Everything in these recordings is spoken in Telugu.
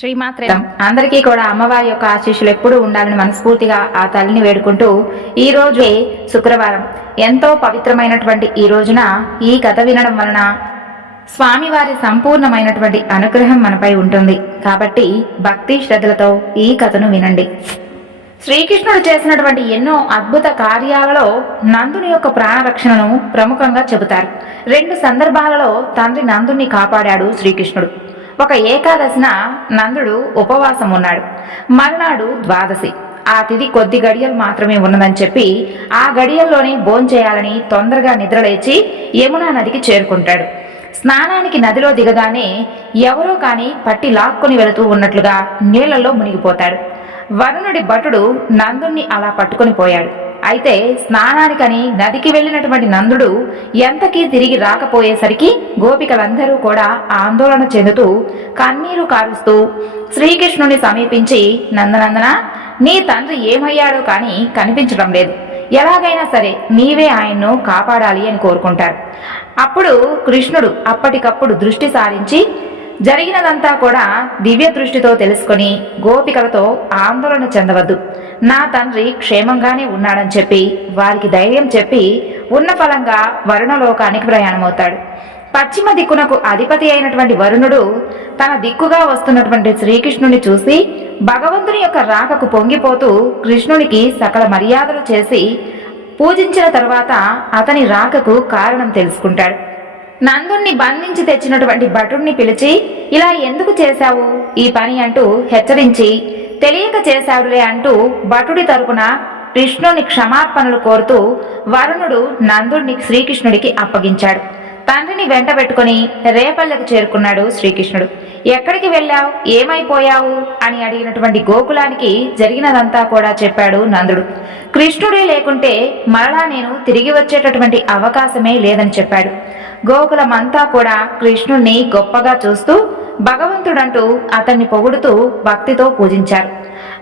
శ్రీమాత్రే అందరికీ కూడా అమ్మవారి యొక్క ఆశీస్సులు ఎప్పుడూ ఉండాలని మనస్ఫూర్తిగా ఆ తల్లిని వేడుకుంటూ ఈ రోజు శుక్రవారం ఎంతో పవిత్రమైనటువంటి ఈ రోజున ఈ కథ వినడం వలన స్వామివారి సంపూర్ణమైనటువంటి అనుగ్రహం మనపై ఉంటుంది. కాబట్టి భక్తి శ్రద్ధలతో ఈ కథను వినండి. శ్రీకృష్ణుడు చేసినటువంటి ఎన్నో అద్భుత కార్యాలలో నందుని యొక్క ప్రాణరక్షణను ప్రముఖంగా చెబుతారు. 2 సందర్భాలలో తండ్రి నందుని కాపాడాడు శ్రీకృష్ణుడు. ఒక ఏకాదశిన నందుడు ఉపవాసం ఉన్నాడు. మరునాడు ద్వాదశి. ఆ తిథి కొద్ది గడియలు మాత్రమే ఉన్నదని చెప్పి ఆ గడియల్లోనే భోంచేయాలని తొందరగా నిద్రలేచి యమునా నదికి చేరుకుంటాడు. స్నానానికి నదిలో దిగగానే ఎవరో కాని పట్టి లాక్కొని వెళుతూ ఉన్నట్లుగా నీళ్లలో మునిగిపోతాడు. వరుణుడి భటుడు నందుణ్ణి అలా పట్టుకొని పోయాడు. అయితే స్నానానికని నదికి వెళ్ళినటువంటి నందుడు ఎంతకీ తిరిగి రాకపోయేసరికి గోపికలందరూ కూడా ఆందోళన చెందుతూ కన్నీరు కారుస్తూ శ్రీకృష్ణుని సమీపించి, నందనందన, నీ తండ్రి ఏమయ్యాడో కాని కనిపించడం లేదు, ఎలాగైనా సరే నీవే ఆయన్ను కాపాడాలి అని కోరుకుంటారు. అప్పుడు కృష్ణుడు అప్పటికప్పుడు దృష్టి సారించి జరిగినదంతా కూడా దివ్య దృష్టితో తెలుసుకొని గోపికలతో ఆందోళన చెందవద్దు, నా తండ్రి క్షేమంగానే ఉన్నాడని చెప్పి వారికి ధైర్యం చెప్పి ఉన్న ఫలంగా వరుణలోకానికి ప్రయాణమవుతాడు. పశ్చిమ దిక్కునకు అధిపతి అయినటువంటి వరుణుడు తన దిక్కుగా వస్తున్నటువంటి శ్రీకృష్ణుని చూసి భగవంతుని యొక్క రాకకు పొంగిపోతూ కృష్ణునికి సకల మర్యాదలు చేసి పూజించిన తరువాత అతని రాకకు కారణం తెలుసుకుంటాడు. నందుణ్ణి బంధించి తెచ్చినటువంటి భటుణ్ణి పిలిచి, ఇలా ఎందుకు చేశావు ఈ పని అంటూ హెచ్చరించి, తెలియక చేశావులే అంటూ భటుడి తరపున కృష్ణుని క్షమాపణలు కోరుతూ వరుణుడు నందుణ్ణి శ్రీకృష్ణుడికి అప్పగించాడు. తండ్రిని వెంట పెట్టుకుని రేపల్లెకు చేరుకున్నాడు శ్రీకృష్ణుడు. ఎక్కడికి వెళ్ళావు, ఏమైపోయావు అని అడిగినటువంటి గోకులానికి జరిగినదంతా కూడా చెప్పాడు నందుడు. కృష్ణుడే లేకుంటే మరలా నేను తిరిగి వచ్చేటటువంటి అవకాశమే లేదని చెప్పాడు. గోకులమంతా కూడా కృష్ణుణ్ణి గొప్పగా చూస్తూ భగవంతుడంటూ అతన్ని పొగుడుతూ భక్తితో పూజించారు.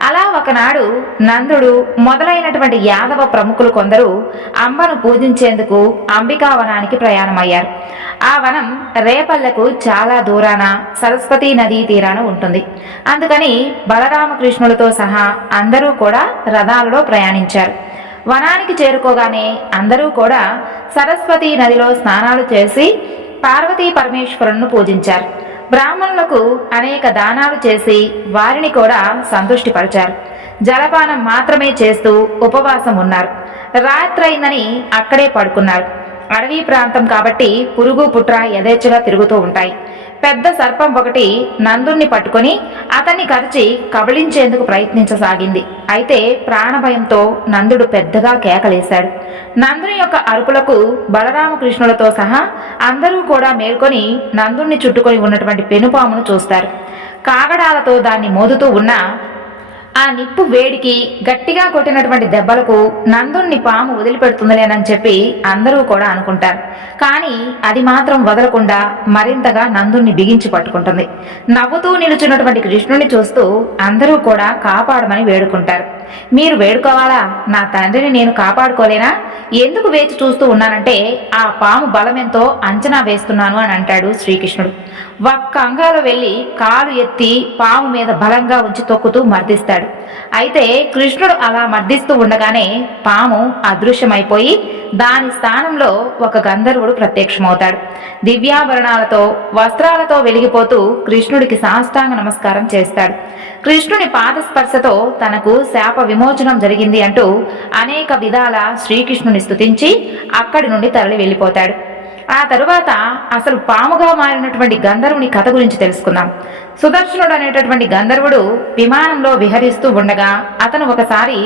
అలా ఒకనాడు నందుడు మొదలైనటువంటి యాదవ ప్రముఖులు కొందరు అంబను పూజించేందుకు అంబికావనానికి ప్రయాణమయ్యారు. ఆ వనం రేపల్లెకు చాలా దూరాన సరస్వతీ నదీ తీరాన ఉంటుంది. అందుకని బలరామకృష్ణులతో సహా అందరూ కూడా రథాలలో ప్రయాణించారు. వనానికి చేరుకోగానే అందరూ కూడా సరస్వతీ నదిలో స్నానాలు చేసి పార్వతీ పరమేశ్వరులను పూజించారు. బ్రాహ్మణులకు అనేక దానాలు చేసి వారిని కూడా సంతుష్టిపరిచారు. జలపానం మాత్రమే చేస్తూ ఉపవాసం ఉన్నారు. రాత్రైందని అక్కడే పడుకున్నారు. అడవి ప్రాంతం కాబట్టి పురుగు పుట్ర యథేచ్ఛగా తిరుగుతూ ఉంటాయి. పెద్ద సర్పం ఒకటి నందుణ్ణి పట్టుకొని అతన్ని కరిచి కబళించేందుకు ప్రయత్నించసాగింది. అయితే ప్రాణభయంతో నందుడు పెద్దగా కేకలేశాడు. నందుని యొక్క అరుపులకు బలరామకృష్ణులతో సహా అందరూ కూడా మేల్కొని నందుణ్ణి చుట్టుకొని ఉన్నటువంటి పెనుపామును చూస్తారు. కాగడాలతో దాన్ని మోదుతూ ఉన్న ఆ నిప్పు వేడికి గట్టిగా కొట్టినటువంటి దెబ్బలకు నందుణ్ణి పాము వదిలిపెడుతుందిలేనని చెప్పి అందరూ కూడా అనుకుంటారు. కానీ అది మాత్రం వదలకుండా మరింతగా నందుణ్ణి బిగించి పట్టుకుంటుంది. నవ్వుతూ నిలుచున్నటువంటి కృష్ణుని చూస్తూ అందరూ కూడా కాపాడమని వేడుకుంటారు. మీరు వేడుకోవాలా? నా తండ్రిని నేను కాపాడుకోలేనా? ఎందుకు వేచి చూస్తూ ఉన్నానంటే ఆ పాము బలమెంతో అంచనా వేస్తున్నాను అని అంటాడు శ్రీకృష్ణుడు. ఒక్క అంగాలో వెళ్ళి కాలు ఎత్తి పాము మీద బలంగా ఉంచి తొక్కుతూ మర్దిస్తాడు. అయితే కృష్ణుడు అలా మర్దిస్తూ ఉండగానే పాము అదృశ్యమైపోయి దాని స్థానంలో ఒక గంధర్వుడు ప్రత్యక్షమవుతాడు. దివ్యాభరణాలతో వస్త్రాలతో వెలిగిపోతూ కృష్ణుడికి సాష్టాంగ నమస్కారం చేస్తాడు. కృష్ణుని పాదస్పర్శతో తనకు శాప విమోచనం జరిగింది అంటూ అనేక విధాల శ్రీకృష్ణుని స్తుతించి అక్కడి నుండి తరలి వెళ్ళిపోతాడు. ఆ తరువాత అసలు పాముగా మారినటువంటి గంధర్వుని కథ గురించి తెలుసుకుందాం. సుదర్శనుడు అనేటటువంటి గంధర్వుడు విమానంలో విహరిస్తూ ఉండగా అతను ఒకసారి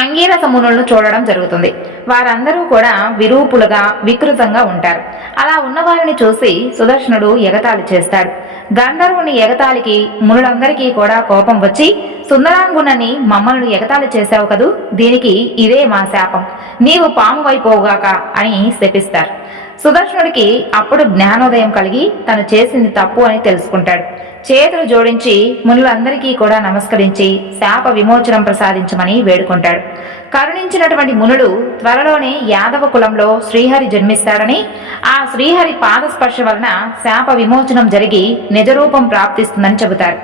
అంగీరస మునులను చూడడం జరుగుతుంది. వారందరూ కూడా విరూపులుగా వికృతంగా ఉంటారు. అలా ఉన్నవారిని చూసి సుదర్శనుడు ఎగతాళి చేస్తాడు. గంధర్వుని ఎగతాళికి మునులందరికీ కూడా కోపం వచ్చి, సుందరాంగుణని మమ్మల్ని ఎగతాళి చేశావు కదూ, దీనికి ఇదే మా శాపం, నీవు పాము వైపోగాక అని శపిస్తారు. సుదర్శనుడికి అప్పుడు జ్ఞానోదయం కలిగి తను చేసింది తప్పు అని తెలుసుకుంటాడు. చేతులు జోడించి మునులందరికీ కూడా నమస్కరించి శాప విమోచనం ప్రసాదించమని వేడుకుంటాడు. కరుణించినటువంటి మునులు త్వరలోనే యాదవ కులంలో శ్రీహరి జన్మిస్తాడని, ఆ శ్రీహరి పాదస్పర్శ వలన శాప విమోచనం జరిగి నిజరూపం ప్రాప్తిస్తుందని చెబుతారు.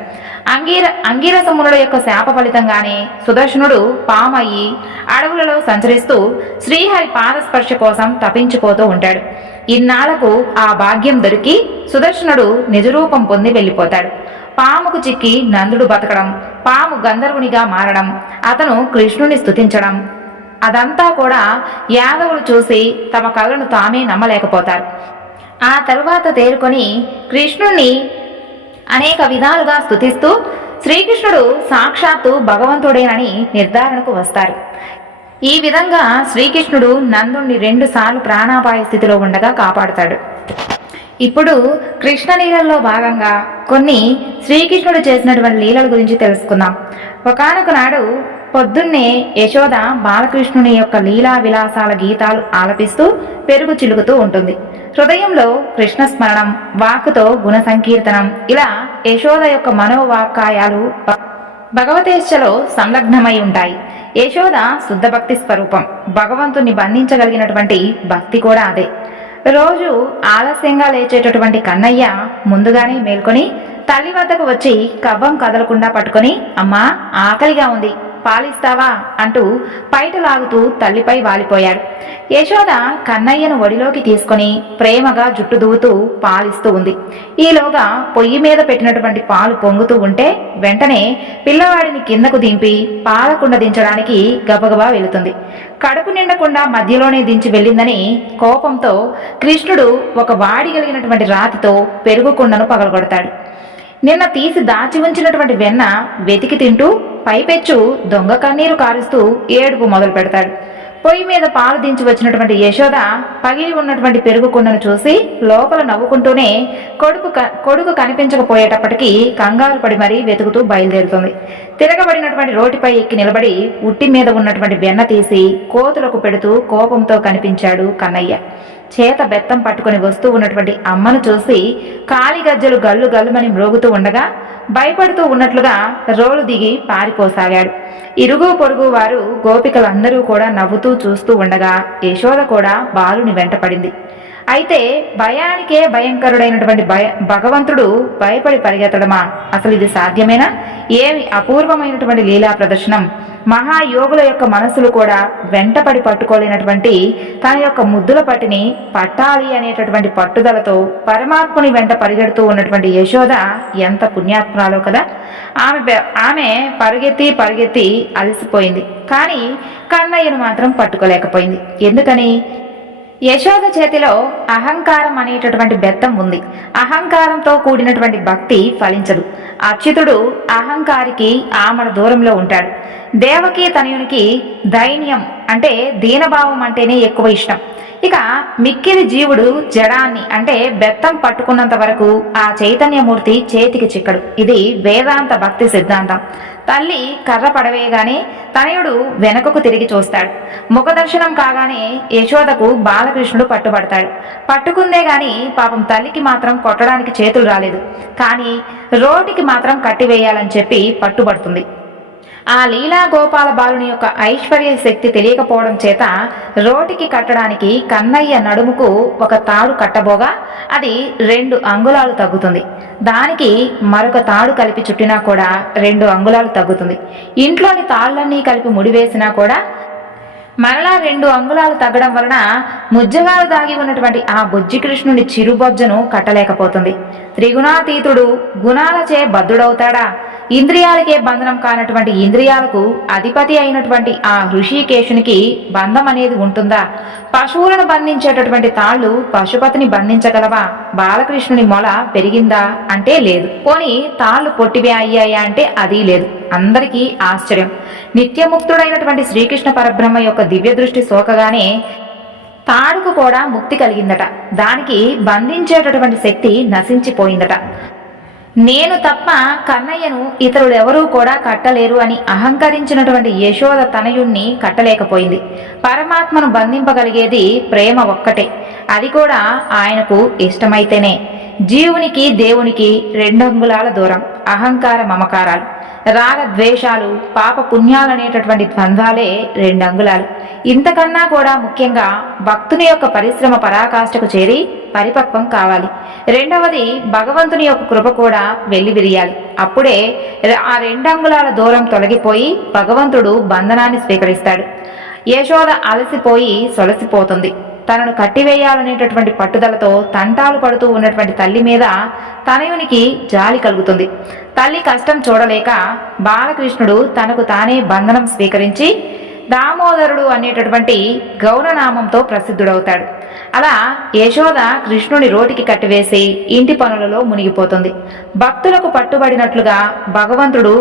అంగీరస మునుల యొక్క శాప ఫలితంగానే సుదర్శనుడు పామయ్యి అడవులలో సంచరిస్తూ శ్రీహరి పాదస్పర్శ కోసం తపించిపోతూ ఉంటాడు. ఇన్నాళ్లకు ఆ భాగ్యం దొరికి సుదర్శనుడు నిజరూపం పొంది వెళ్ళిపోతాడు. పాముకు చిక్కి నందుడు బతకడం, పాము గంధర్వునిగా మారడం, అతను కృష్ణుని స్తుతించడం, అదంతా కూడా యాదవులు చూసి తమ కళ్ళను తామే నమ్మలేకపోతారు. ఆ తరువాత తేరుకొని కృష్ణుణ్ణి అనేక విధాలుగా స్తుతిస్తూ శ్రీకృష్ణుడు సాక్షాత్తు భగవంతుడేనని నిర్ధారణకు వస్తారు. ఈ విధంగా శ్రీకృష్ణుడు నందుణ్ణి 2 సార్లు ప్రాణాపాయ స్థితిలో ఉండగా కాపాడుతాడు. ఇప్పుడు కృష్ణ లీలల్లో భాగంగా కొన్ని శ్రీకృష్ణుడు చేసినటువంటి లీలల గురించి తెలుసుకుందాం. ఒకానొక నాడు పొద్దున్నే యశోద బాలకృష్ణుని యొక్క లీలా విలాసాల గీతాలు ఆలపిస్తూ పెరుగు చిలుకుతూ ఉంటుంది. హృదయంలో కృష్ణ స్మరణం, వాక్కుతో గుణ సంకీర్తనం, ఇలా యశోద యొక్క మనోవాక్కాయాలు భగవతేచ్ఛలో సంలగ్నమై ఉంటాయి. యశోద శుద్ధ భక్తి స్వరూపం. భగవంతుని బంధించగలిగినటువంటి భక్తి కూడా అదే. రోజు ఆలస్యంగా లేచేటటువంటి కన్నయ్య ముందుగానే మేల్కొని తల్లి వద్దకు వచ్చి కవ్వం కదలకుండా పట్టుకొని, అమ్మా ఆకలిగా ఉంది, పాలిస్తావా అంటూ పైట లాగుతూ తల్లిపై వాలిపోయాడు. యశోద కన్నయ్యను ఒడిలోకి తీసుకొని ప్రేమగా జుట్టు దువ్వుతూ పాలిస్తూ ఉంది. ఈలోగా పొయ్యి మీద పెట్టినటువంటి పాలు పొంగుతూ ఉంటే వెంటనే పిల్లవాడిని కిందకు దింపి పాలకుండ దించడానికి గబగబా వెళుతుంది. కడుపు నిండకుండా మధ్యలోనే దించి వెళ్ళిందని కోపంతో కృష్ణుడు ఒక వాడి కలిగినటువంటి రాతితో పెరుగు కుండను పగలగొడతాడు. నిన్న తీసి దాచి ఉంచినటువంటి వెన్న వెతికి తింటూ పైపెచ్చు దొంగ కన్నీరు కారుస్తూ ఏడుపు మొదలు పెడతాడు. పొయ్యి మీద పాలు దించి వచ్చినటువంటి యశోద పగిలి ఉన్నటువంటి పెరుగు కుండను చూసి లోపల నవ్వుకుంటూనే కొడుకు కనిపించకపోయేటప్పటికీ కంగారు పడి మరీ వెతుకుతూ బయలుదేరుతుంది. తిరగబడినటువంటి రోటిపై ఎక్కి నిలబడి ఉట్టి మీద ఉన్నటువంటి వెన్న తీసి కోతులకు పెడుతూ కోపంతో కనిపించాడు కన్నయ్య. చేత బెత్తం పట్టుకుని వస్తూ ఉన్నటువంటి అమ్మను చూసి కాలి గజ్జలు గల్లు గల్లుమని మ్రోగుతూ ఉండగా భయపడుతూ ఉన్నట్లుగా రోలు దిగి పారిపోసాగాడు. ఇరుగు పొరుగు వారు గోపికలందరూ కూడా నవ్వుతూ చూస్తూ ఉండగా యశోద కూడా బాలుని వెంటపడింది. అయితే భయానికే భయంకరుడైనటువంటి భగవంతుడు భయపడి పరిగెత్తడమా? అసలు ఇది సాధ్యమేనా? ఏమి అపూర్వమైనటువంటి లీలా ప్రదర్శనం! మహాయోగుల యొక్క మనస్సులు కూడా వెంటపడి పట్టుకోలేనటువంటి తన యొక్క ముద్దుల పట్టిని పట్టాలి అనేటటువంటి పట్టుదలతో పరమాత్ముని వెంట పరిగెడుతూ ఉన్నటువంటి యశోద ఎంత పుణ్యాత్మురాలో కదా! ఆమె పరిగెత్తి అలసిపోయింది. కానీ కన్నయ్యను మాత్రం పట్టుకోలేకపోయింది. ఎందుకని? యశోద చేతిలో అహంకారం అనేటటువంటి బెత్తం ఉంది. అహంకారంతో కూడినటువంటి భక్తి ఫలించదు. అచ్యుతుడు అహంకారికి ఆమడ దూరంలో ఉంటాడు. దేవకి తనయునికి దైన్యం అంటే దీనభావం అంటేనే ఎక్కువ ఇష్టం. ఇక మిక్కిలి జీవుడు జడాన్ని అంటే బెత్తం పట్టుకున్నంత వరకు ఆ చైతన్యమూర్తి చేతికి చిక్కడు. ఇది వేదాంత భక్తి సిద్ధాంతం. తల్లి కర్ర పడవేయగానే తనయుడు వెనకకు తిరిగి చూస్తాడు. ముఖదర్శనం కాగానే యశోదకు బాలకృష్ణుడు పట్టుబడతాడు. పట్టుకుందే గాని పాపం తల్లికి మాత్రం కొట్టడానికి చేతులు రాలేదు. కానీ రోటికి మాత్రం కట్టివేయాలని చెప్పి పట్టుబడుతుంది. ఆ లీలా గోపాల బాలుని యొక్క ఐశ్వర్య శక్తి తెలియకపోవడం చేత రోటికి కట్టడానికి కన్నయ్య నడుముకు ఒక తాడు కట్టబోగా అది 2 అంగుళాలు తగ్గుతుంది. దానికి మరొక తాడు కలిపి చుట్టినా కూడా 2 అంగుళాలు తగ్గుతుంది. ఇంట్లోని తాళ్లన్నీ కలిపి ముడివేసినా కూడా మరలా 2 అంగుళాలు తగ్గడం వలన ముజ్జగాలు దాగి ఉన్నటువంటి ఆ బుజ్జి కృష్ణుని చిరుబొజ్జను కట్టలేకపోతుంది. త్రిగుణాతీతుడు గుణాలచే బద్ధుడవుతాడా? ఇంద్రియాలకే బంధనం కానటువంటి ఇంద్రియాలకు అధిపతి అయినటువంటి ఆ హృషికేశునికి బంధం అనేది ఉంటుందా? పశువులను బంధించేటటువంటి తాళ్లు పశుపతిని బంధించగలవా? బాలకృష్ణుని మొల పెరిగిందా అంటే లేదు. పోని తాళ్లు పొట్టివే అయ్యాయా అంటే అది లేదు. అందరికీ ఆశ్చర్యం. నిత్యముక్తుడైనటువంటి శ్రీకృష్ణ పరబ్రహ్మ యొక్క దివ్య దృష్టి సోకగానే తాడుకు కూడా ముక్తి కలిగిందట. దానికి బంధించేటటువంటి శక్తి నశించిపోయిందట. నేను తప్ప కన్నయ్యను ఇతరులెవరూ కూడా కట్టలేరు అని అహంకరించినటువంటి యశోద తనయుణ్ణి కట్టలేకపోయింది. పరమాత్మను బంధింపగలిగేది ప్రేమ ఒక్కటే. అది కూడా ఆయనకు ఇష్టమైతేనే. జీవునికి దేవునికి రెండంగుళాల దూరం. అహంకార మమకారాలు, రాగ ద్వేషాలు, పాప పుణ్యాలనేటటువంటి ద్వంద్వాలే రెండంగుళాలు. ఇంతకన్నా కూడా ముఖ్యంగా భక్తుని యొక్క పరిశ్రమ పరాకాష్ఠకు చేరి పరిపక్వం కావాలి. రెండవది భగవంతుని యొక్క కృప కూడా వెల్లివిరియాలి. అప్పుడే ఆ రెండంగుళాల దూరం తొలగిపోయి భగవంతుడు బంధనాన్ని స్వీకరిస్తాడు. యశోద అలసిపోయి సొలసిపోతుంది. తనను కట్టివేయాలనేటటువంటి పట్టుదలతో తంటాలు పడుతూ ఉన్నటువంటి తల్లి మీద తనయునికి జాలి కలుగుతుంది. తల్లి కష్టం చూడలేక బాలకృష్ణుడు తనకు తానే బంధనం స్వీకరించి దామోదరుడు అనేటటువంటి గౌరనామంతో ప్రసిద్ధుడవుతాడు. అలా యశోద కృష్ణుని రోటికి కట్టివేసి ఇంటి పనులలో మునిగిపోతుంది. భక్తులకు పట్టుబడినట్లుగా భగవంతుడు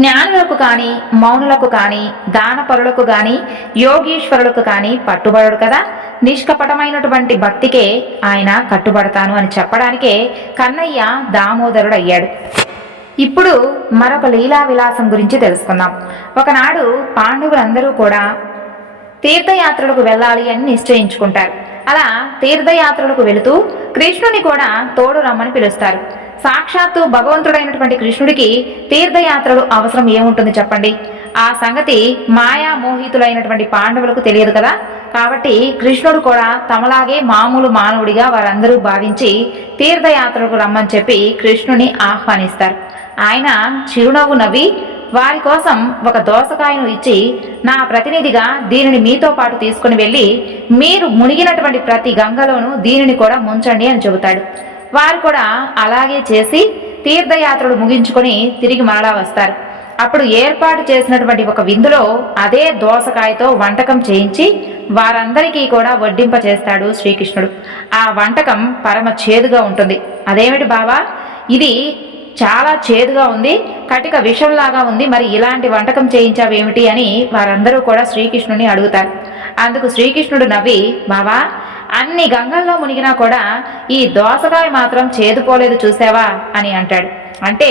జ్ఞానులకు కానీ, మౌనులకు కానీ, దానపరులకు కానీ, యోగీశ్వరులకు కానీ పట్టుబడడు కదా. నిష్కపటమైనటువంటి భక్తికే ఆయన కట్టుబడతాను అని చెప్పడానికే కన్నయ్య దామోదరుడు అయ్యాడు. ఇప్పుడు మరొక లీలా విలాసం గురించి తెలుసుకుందాం. ఒకనాడు పాండవులందరూ కూడా తీర్థయాత్రలకు వెళ్ళాలి అని నిశ్చయించుకుంటారు. అలా తీర్థయాత్రలకు వెళుతూ కృష్ణుని కూడా తోడు రమ్మని పిలుస్తారు. సాక్షాత్తు భగవంతుడైనటువంటి కృష్ణుడికి తీర్థయాత్రలు అవసరం ఏముంటుంది చెప్పండి? ఆ సంగతి మాయా మోహితులైనటువంటి పాండవులకు తెలియదు కదా. కాబట్టి కృష్ణుడు కూడా తమలాగే మామూలు మానవుడిగా వారందరూ భావించి తీర్థయాత్రలకు రమ్మని చెప్పి కృష్ణుని ఆహ్వానిస్తారు. ఆయన చిరునవ్వు నవ్వి వారి కోసం ఒక దోసకాయను ఇచ్చి, నా ప్రతినిధిగా దీనిని మీతో పాటు తీసుకుని వెళ్ళి మీరు మునిగినటువంటి ప్రతి గంగలోనూ దీనిని కూడా ముంచండి అని చెబుతాడు. వారు కూడా అలాగే చేసి తీర్థయాత్రలు ముగించుకొని తిరిగి మరలా వస్తారు. అప్పుడు ఏర్పాటు చేసినటువంటి ఒక విందులో అదే దోసకాయతో వంటకం చేయించి వారందరికీ కూడా వడ్డింప చేస్తాడు శ్రీకృష్ణుడు. ఆ వంటకం పరమ చేదుగా ఉంటుంది. అదేమిటి బావా, ఇది చాలా చేదుగా ఉంది, కటిక విషంలాగా ఉంది, మరి ఇలాంటి వంటకం చేయించావేమిటి అని వారందరూ కూడా శ్రీకృష్ణుని అడుగుతారు. అందుకు శ్రీకృష్ణుడు నవ్వి, బావా, అన్ని గంగల్లో మునిగినా కూడా ఈ దోసకాయ మాత్రం చేదుపోలేదు చూసావా అని అంటాడు. అంటే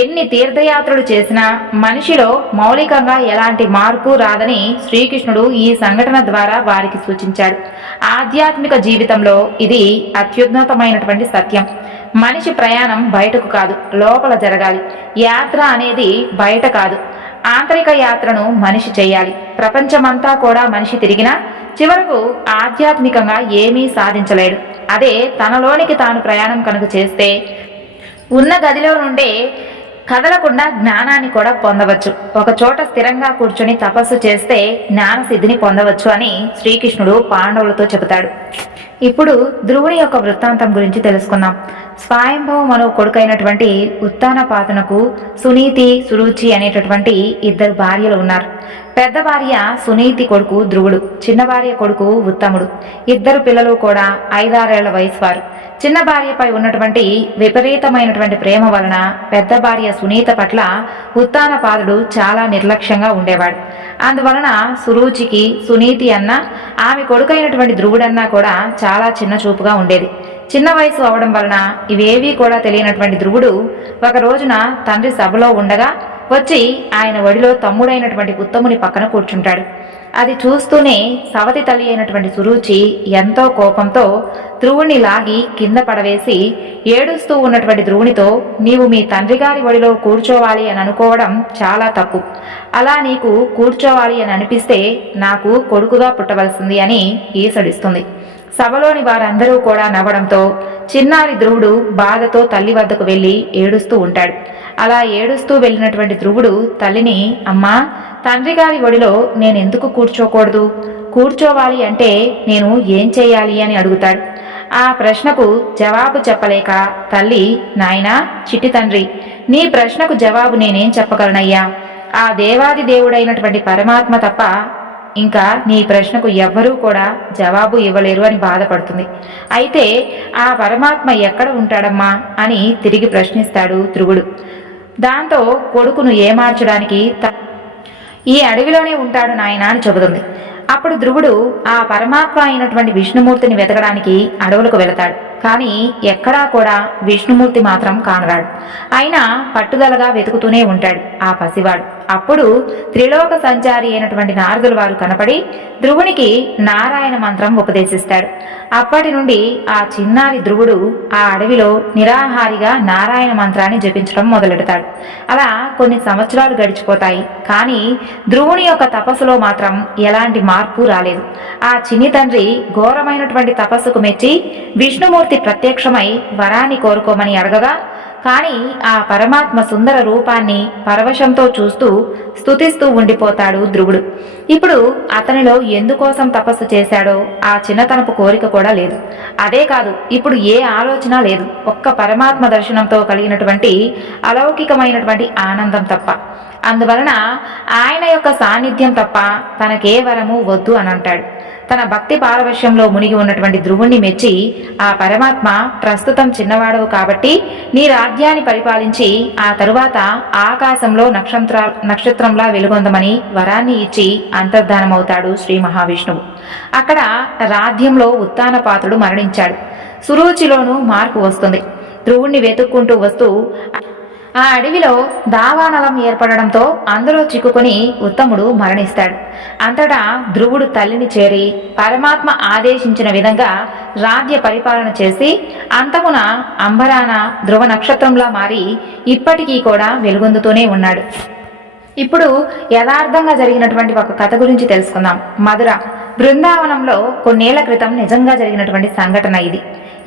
ఎన్ని తీర్థయాత్రలు చేసినా మనిషిలో మౌలికంగా ఎలాంటి మార్పు రాదని శ్రీకృష్ణుడు ఈ సంఘటన ద్వారా వారికి సూచించాడు. ఆధ్యాత్మిక జీవితంలో ఇది అత్యున్నతమైనటువంటి సత్యం. మనిషి ప్రయాణం బయటకు కాదు, లోపల జరగాలి. యాత్ర అనేది బయట కాదు, ఆంతరిక యాత్రను మనిషి చేయాలి. ప్రపంచమంతా కూడా మనిషి తిరిగినా చివరకు ఆధ్యాత్మికంగా ఏమీ సాధించలేడు. అదే తనలోనికి తాను ప్రయాణం కనుక చేస్తే ఉన్న గదిలో నుండే కదలకుండా జ్ఞానాన్ని కూడా పొందవచ్చు. ఒక చోట స్థిరంగా కూర్చొని తపస్సు చేస్తే జ్ఞాన సిద్ధిని పొందవచ్చు అని శ్రీకృష్ణుడు పాండవులతో చెబుతాడు. ఇప్పుడు ధ్రువుని యొక్క వృత్తాంతం గురించి తెలుసుకుందాం. స్వయంభవ మను కొడుకైనటువంటి ఉత్తానపాతునకు సునీతి, సురుచి అనేటటువంటి ఇద్దరు భార్యలు ఉన్నారు. పెద్ద భార్య సునీతి కొడుకు ధ్రువుడు, చిన్న భార్య కొడుకు ఉత్తముడు. ఇద్దరు పిల్లలు కూడా 5-6 ఏళ్ల వయసు వారు. చిన్న భార్యపై ఉన్నటువంటి విపరీతమైనటువంటి ప్రేమ వలన పెద్ద భార్య సునీత పట్ల ఉత్తానపాదుడు చాలా నిర్లక్ష్యంగా ఉండేవాడు. అందువలన సురుచికి సునీతి అన్న, ఆమె కొడుకైనటువంటి ధ్రువుడన్నా కూడా చాలా చిన్న చూపుగా ఉండేది. చిన్న వయసు అవడం వలన ఇవేవీ కూడా తెలియనటువంటి ధ్రువుడు ఒక రోజున తండ్రి సభలో ఉండగా వచ్చి ఆయన ఒడిలో తమ్ముడైనటువంటి ఉత్తముని పక్కన కూర్చుంటాడు. అది చూస్తూనే సవతి తల్లి అయినటువంటి సురుచి ఎంతో కోపంతో ధ్రువుణ్ణి లాగి కింద పడవేసి ఏడుస్తూ ఉన్నటువంటి ధ్రువునితో, నీవు మీ తండ్రి గారి ఒడిలో కూర్చోవాలి అని అనుకోవడం చాలా తప్పు. అలా నీకు కూర్చోవాలి అని అనిపిస్తే నాకు కొడుకుగా పుట్టవలసింది అని ఈసడిస్తుంది. సభలోని వారందరూ కూడా నవ్వడంతో చిన్నారి ధ్రువుడు బాధతో తల్లి వద్దకు వెళ్ళి ఏడుస్తూ ఉంటాడు. అలా ఏడుస్తూ వెళ్ళినటువంటి ధ్రువుడు తల్లిని, అమ్మా, తండ్రి గారి ఒడిలో నేనెందుకు కూర్చోకూడదు? కూర్చోవాలి అంటే నేను ఏం చేయాలి అని అడుగుతాడు. ఆ ప్రశ్నకు జవాబు చెప్పలేక తల్లి, నాయనా చిట్టి తండ్రి, నీ ప్రశ్నకు జవాబు నేనేం చెప్పగలనయ్యా? ఆ దేవాది దేవుడైనటువంటి పరమాత్మ తప్ప ఇంకా నీ ప్రశ్నకు ఎవ్వరూ కూడా జవాబు ఇవ్వలేరు అని బాధపడుతుంది. అయితే ఆ పరమాత్మ ఎక్కడ ఉంటాడమ్మా అని తిరిగి ప్రశ్నిస్తాడు ధ్రువుడు. దాంతో కొడుకును ఏమార్చడానికి ఈ అడవిలోనే ఉంటాడు నాయనా అని చెబుతుంది. అప్పుడు ధ్రువుడు ఆ పరమాత్మ అయినటువంటి విష్ణుమూర్తిని వెతకడానికి అడవులకు వెళతాడు. కానీ ఎక్కడా కూడా విష్ణుమూర్తి మాత్రం కానరాడు. అయినా పట్టుదలగా వెతుకుతూనే ఉంటాడు ఆ పసివాడు. అప్పుడు త్రిలోక సంచారి అయినటువంటి నారదుల వారు కనపడి ధ్రువునికి నారాయణ మంత్రం ఉపదేశిస్తాడు. అప్పటి నుండి ఆ చిన్నారి ధ్రువుడు ఆ అడవిలో నిరాహారిగా నారాయణ మంత్రాన్ని జపించడం మొదలెడతాడు. అలా కొన్ని సంవత్సరాలు గడిచిపోతాయి. కానీ ధ్రువుని యొక్క తపస్సులో మాత్రం ఎలాంటి మార్పు రాలేదు. ఆ చిన్ని తండ్రి ఘోరమైనటువంటి తపస్సుకు మెచ్చి విష్ణుమూర్తి ప్రత్యక్షమై వరాన్ని కోరుకోమని అడగగా, కానీ ఆ పరమాత్మ సుందర రూపాన్ని పరవశంతో చూస్తూ స్తుతిస్తూ ఉండిపోతాడు ధ్రువుడు. ఇప్పుడు అతనిలో ఎందుకోసం తపస్సు చేశాడో ఆ చిన్నతనపు కోరిక కూడా లేదు. అదే కాదు, ఇప్పుడు ఏ ఆలోచన లేదు. ఒక్క పరమాత్మ దర్శనంతో కలిగినటువంటి అలౌకికమైనటువంటి ఆనందం తప్ప. అందువలన ఆయన యొక్క సాన్నిధ్యం తప్ప తనకే వరము వద్దు అని అంటాడు. తన భక్తి పారవశ్యంలో మునిగి ఉన్నటువంటి ధ్రువుణ్ణి మెచ్చి ఆ పరమాత్మ, ప్రస్తుతం చిన్నవాడవు కాబట్టి నీ రాజ్యాన్ని పరిపాలించి ఆ తరువాత ఆకాశంలో నక్షత్రంలా వెలుగొందమని వరాన్ని ఇచ్చి అంతర్ధానమవుతాడు శ్రీ మహావిష్ణువు. అక్కడ రాధ్యంలో ఉత్తానపాత్రుడు మరణించాడు. సురుచిలోనూ మార్పు వస్తుంది. ధ్రువుణ్ణి వెతుక్కుంటూ వస్తూ ఆ అడవిలో దావానలం ఏర్పడడంతో అందులో చిక్కుకొని ఉత్తముడు మరణిస్తాడు. అంతటా ధ్రువుడు తల్లిని చేరి పరమాత్మ ఆదేశించిన విధంగా రాజ్య పరిపాలన చేసి అంతమున అంబరాన ధ్రువ నక్షత్రంలా మారి ఇప్పటికీ కూడా వెలుగొందుతూనే ఉన్నాడు. ఇప్పుడు యథార్థంగా జరిగినటువంటి ఒక కథ గురించి తెలుసుకుందాం. మధుర బృందావనంలో కొన్నేళ్ల క్రితం నిజంగా జరిగినటువంటి సంఘటన ఇది.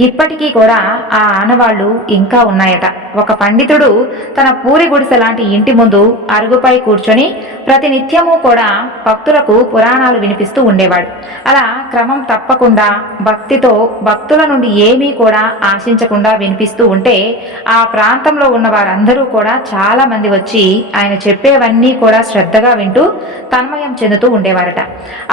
ఇప్పటికీ కూడా ఆ ఆనవాళ్లు ఇంకా ఉన్నాయట. ఒక పండితుడు తన పూరి గుడిసె లాంటి ఇంటి ముందు అరుగుపై కూర్చొని ప్రతినిత్యము కూడా భక్తులకు పురాణాలు వినిపిస్తూ ఉండేవాడు. అలా క్రమం తప్పకుండా భక్తితో భక్తుల నుండి ఏమీ కూడా ఆశించకుండా వినిపిస్తూ ఉంటే ఆ ప్రాంతంలో ఉన్న వారందరూ కూడా చాలా మంది వచ్చి ఆయన చెప్పేవన్నీ కూడా శ్రద్ధగా వింటూ తన్మయం చెందుతూ ఉండేవారట.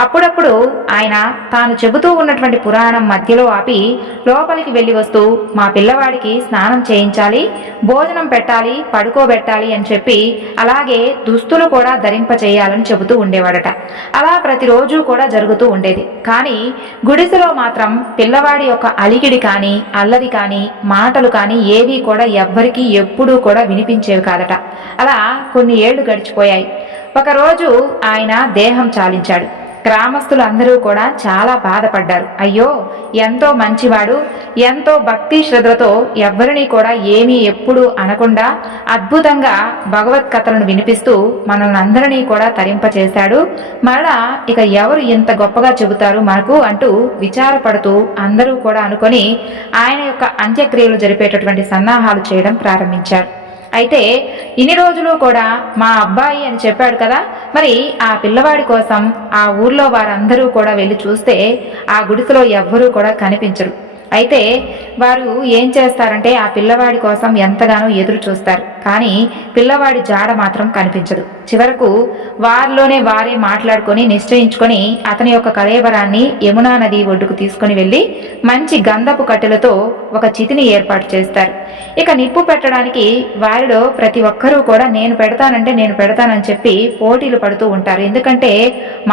అప్పుడప్పుడు ఆయన తాను చెబుతూ ఉన్నటువంటి పురాణం మధ్యలో ఆపి లోపలికి వెళ్ళి వస్తూ, మా పిల్లవాడికి స్నానం చేయించాలి, భోజనం పెట్టాలి, పడుకోబెట్టాలి అని చెప్పి అలాగే దుస్తులు కూడా ధరింపచేయాలని చెబుతూ ఉండేవాడట. అలా ప్రతిరోజు కూడా జరుగుతూ ఉండేది. కానీ గుడిసెలో మాత్రం పిల్లవాడి యొక్క అలికిడి కానీ అల్లరి కానీ మాటలు కానీ ఏవీ కూడా ఎవ్వరికీ ఎప్పుడూ కూడా వినిపించేవి కాదట. అలా కొన్ని ఏళ్లు గడిచిపోయాయి. ఒకరోజు ఆయన దేహం చాలించాడు. గ్రామస్తులు అందరూ కూడా చాలా బాధపడ్డారు. అయ్యో, ఎంతో మంచివాడు, ఎంతో భక్తి శ్రద్ధలతో ఎవ్వరినీ కూడా ఏమీ ఎప్పుడు అనకుండా అద్భుతంగా భగవత్ కథలను వినిపిస్తూ మనల్ని అందరినీ కూడా తరింపచేశాడు. మరలా ఇక ఎవరు ఇంత గొప్పగా చెబుతారు మనకు అంటూ విచారపడుతూ అందరూ కూడా అనుకొని ఆయన యొక్క అంత్యక్రియలు జరిపేటటువంటి సన్నాహాలు చేయడం ప్రారంభించారు. అయితే ఇన్ని రోజులు కూడా మా అబ్బాయి అని చెప్పాడు కదా, మరి ఆ పిల్లవాడి కోసం ఆ ఊర్లో వారందరూ కూడా వెళ్ళి చూస్తే ఆ గుడిసెలో ఎవ్వరూ కూడా కనిపించరు. అయితే వారు ఏం చేస్తారంటే ఆ పిల్లవాడి కోసం ఎంతగానో ఎదురు చూస్తారు. కానీ పిల్లవాడి జాడ మాత్రం కనిపించదు. చివరకు వారిలోనే వారే మాట్లాడుకొని నిశ్చయించుకొని అతని యొక్క కళేబరాన్ని యమునా నది ఒడ్డుకు తీసుకుని వెళ్ళి మంచి గంధపు కట్టెలతో ఒక చితిని ఏర్పాటు చేస్తారు. ఇక నిప్పు పెట్టడానికి వారిలో ప్రతి ఒక్కరూ కూడా నేను పెడతానని చెప్పి పోటీలు పడుతూ ఉంటారు. ఎందుకంటే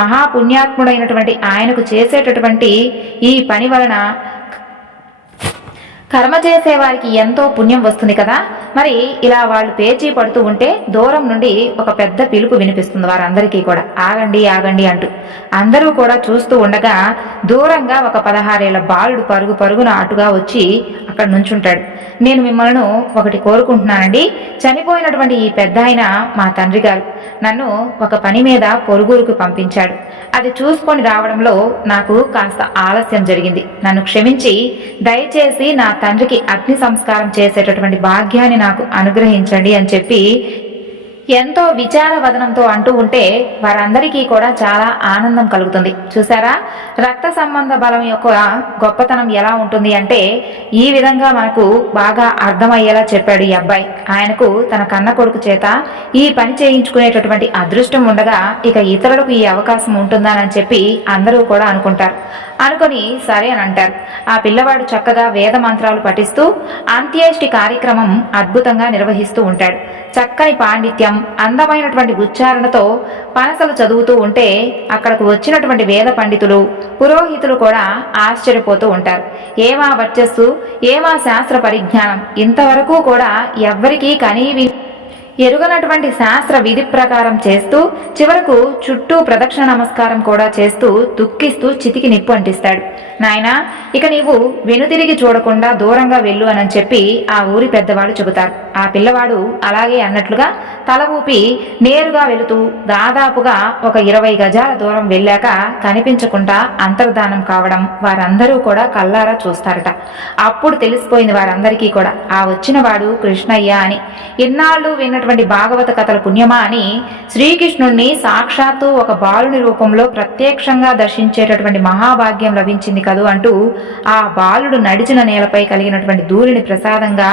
మహాపుణ్యాత్ముడైనటువంటి ఆయనకు చేసేటటువంటి ఈ పని వలన కర్మ చేసే వారికి ఎంతో పుణ్యం వస్తుంది కదా. మరి ఇలా వాళ్ళు పేచీ పడుతూ ఉంటే దూరం నుండి ఒక పెద్ద పిలుపు వినిపిస్తుంది వారందరికీ కూడా, ఆగండి ఆగండి అంటూ. అందరూ కూడా చూస్తూ ఉండగా దూరంగా ఒక 16 ఏళ్ల బాలుడు పరుగు పరుగున అటుగా వచ్చి అక్కడ నుంచుంటాడు. నేను మిమ్మల్ని ఒకటి కోరుకుంటున్నానండి. చనిపోయినటువంటి ఈ పెద్ద ఆయన మా తండ్రి గారు నన్ను ఒక పని మీద పొరుగురుకు పంపించాడు. అది చూసుకొని రావడంలో నాకు కాస్త ఆలస్యం జరిగింది. నన్ను క్షమించి దయచేసి నా తండ్రికి అగ్ని సంస్కారం చేసేటటువంటి భాగ్యాన్ని నాకు అనుగ్రహించండి అని చెప్పి ఎంతో విచార వదనంతో అంటూ ఉంటే వారందరికీ కూడా చాలా ఆనందం కలుగుతుంది. చూసారా, రక్త సంబంధ బలం యొక్క గొప్పతనం ఎలా ఉంటుంది అంటే ఈ విధంగా మనకు బాగా అర్థమయ్యేలా చెప్పాడు ఈ అబ్బాయి. ఆయనకు తన కన్న కొడుకు చేత ఈ పని చేయించుకునేటటువంటి అదృష్టం ఉండగా ఇక ఇతరులకు ఈ అవకాశం ఉంటుందని చెప్పి అందరూ కూడా అనుకుంటారు. అనుకొని సరే అని అంటారు. ఆ పిల్లవాడు చక్కగా వేద మంత్రాలు పఠిస్తూ అంత్యేష్టి కార్యక్రమం అద్భుతంగా నిర్వహిస్తూ ఉంటాడు. చక్కని పాండిత్యం, అందమైనటువంటి ఉచ్చారణతో పనసలు చదువుతూ ఉంటే అక్కడకు వచ్చినటువంటి వేద పండితులు, పురోహితులు కూడా ఆశ్చర్యపోతూ ఉంటారు. ఏమా వర్చస్సు, ఏమా శాస్త్ర పరిజ్ఞానం, ఇంతవరకు కూడా ఎవ్వరికీ కనీవి ఎరుగనటువంటి శాస్త్ర విధి ప్రకారం చేస్తూ చివరకు చుట్టూ ప్రదక్షిణ నమస్కారం కూడా చేస్తూ దుఃఖిస్తూ చితికి నిప్పు అంటిస్తాడు. నాయనా, ఇక నీవు వెనుతిరిగి చూడకుండా దూరంగా వెళ్ళు అని చెప్పి ఆ ఊరి పెద్దవాడు చెబుతారు. ఆ పిల్లవాడు అలాగే అన్నట్లుగా తల ఊపి నేరుగా వెళుతూ దాదాపుగా ఒక 20 గజాల దూరం వెళ్ళాక కనిపించకుండా అంతర్ధానం కావడం వారందరూ కూడా కల్లారా చూస్తారట. అప్పుడు తెలిసిపోయింది వారందరికీ కూడా ఆ వచ్చిన వాడు కృష్ణయ్య అని. ఇన్నాళ్ళు విన్నటువంటి భాగవత కథల పుణ్యమా అని శ్రీకృష్ణుణ్ణి సాక్షాత్తు ఒక బాలుని రూపంలో ప్రత్యక్షంగా దర్శించేటటువంటి మహాభాగ్యం లభించింది కదూ అంటూ ఆ బాలుడు నడిచిన నేలపై కలిగినటువంటి ధూళిని ప్రసాదంగా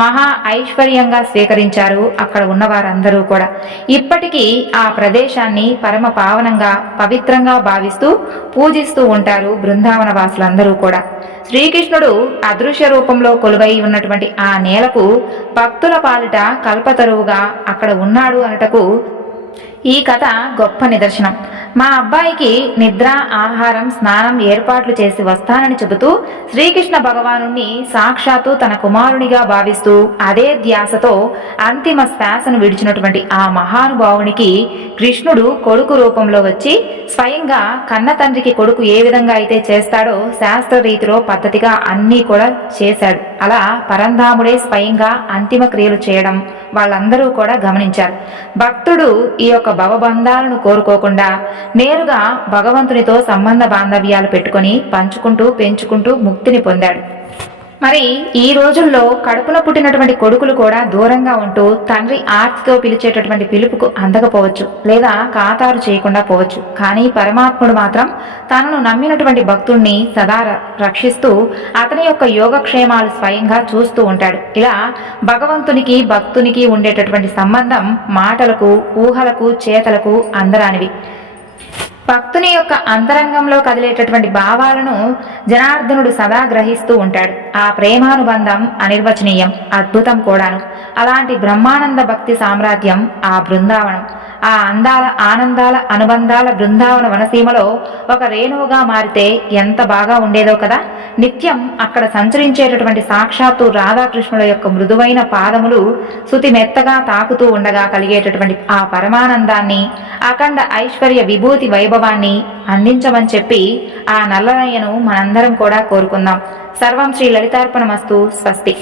మహా ఐశ్వర్యంగా స్వీకరించారు అక్కడ ఉన్న వారందరూ కూడా. ఇప్పటికీ ఆ ప్రదేశాన్ని పరమ పావనంగా పవిత్రంగా భావిస్తూ పూజిస్తూ ఉంటారు బృందావన వాసులందరూ కూడా. శ్రీకృష్ణుడు అదృశ్య రూపంలో కొలువై ఉన్నటువంటి ఆ నేలకు భక్తుల పాలిట కల్పతరువుగా అక్కడ ఉన్నాడు అనటకు ఈ కథ గొప్ప నిదర్శనం. మా అబ్బాయికి నిద్ర, ఆహారం, స్నానం ఏర్పాట్లు చేసి వస్తానని చెబుతూ శ్రీకృష్ణ భగవానుణ్ణి సాక్షాత్తు తన కుమారునిగా భావిస్తూ అదే ధ్యాసతో అంతిమ శ్వాసను విడిచినటువంటి ఆ మహానుభావునికి కృష్ణుడు కొడుకు రూపంలో వచ్చి స్వయంగా కన్న తండ్రికి కొడుకు ఏ విధంగా అయితే చేస్తాడో శాస్త్ర రీతిలో పద్ధతిగా అన్నీ కూడా చేశాడు. అలా పరంధాముడే స్వయంగా అంతిమ క్రియలు చేయడం వాళ్ళందరూ కూడా గమనించారు. భక్తుడు ఈ యొక్క భవబంధాలను కోరుకోకుండా నేరుగా భగవంతునితో సంబంధ బాంధవ్యాలు పెట్టుకొని పంచుకుంటూ పెంచుకుంటూ ముక్తిని పొందాడు. మరి ఈ రోజుల్లో కడుపున పుట్టినటువంటి కొడుకులు కూడా దూరంగా ఉంటూ తండ్రి ఆర్తితో పిలిచేటటువంటి పిలుపుకు అందకపోవచ్చు, లేదా ఖాతారు చేయకుండా పోవచ్చు. కానీ పరమాత్ముడు మాత్రం తనను నమ్మినటువంటి భక్తుణ్ణి సదా రక్షిస్తూ అతని యొక్క యోగక్షేమాలు స్వయంగా చూస్తూ ఉంటాడు. ఇలా భగవంతునికి భక్తునికి ఉండేటటువంటి సంబంధం మాటలకు, ఊహలకు, చేతలకు అందరానివి. భక్తుని యొక్క అంతరంగంలో కదిలేటటువంటి భావాలను జనార్దనుడు సదా గ్రహిస్తూ ఉంటాడు. ఆ ప్రేమానుబంధం అనిర్వచనీయం, అద్భుతం కూడాను. అలాంటి బ్రహ్మానంద భక్తి సామ్రాజ్యం ఆ బృందావనం. ఆ అందాల, ఆనందాల, అనుబంధాల బృందావన వనసీమలో ఒక రేణువుగా మారితే ఎంత బాగా ఉండేదో కదా. నిత్యం అక్కడ సంచరించేటటువంటి సాక్షాత్తు రాధాకృష్ణుల యొక్క మృదువైన పాదములు శృతి మెత్తగా తాకుతూ ఉండగా కలిగేటటువంటి ఆ పరమానందాన్ని, అఖండ ఐశ్వర్య విభూతి వైభవాన్ని అందించమని చెప్పి ఆ నల్లనయ్యను మనందరం కూడా కోరుకుందాం. సర్వం శ్రీ లలితార్పణమస్తు. స్వస్తి.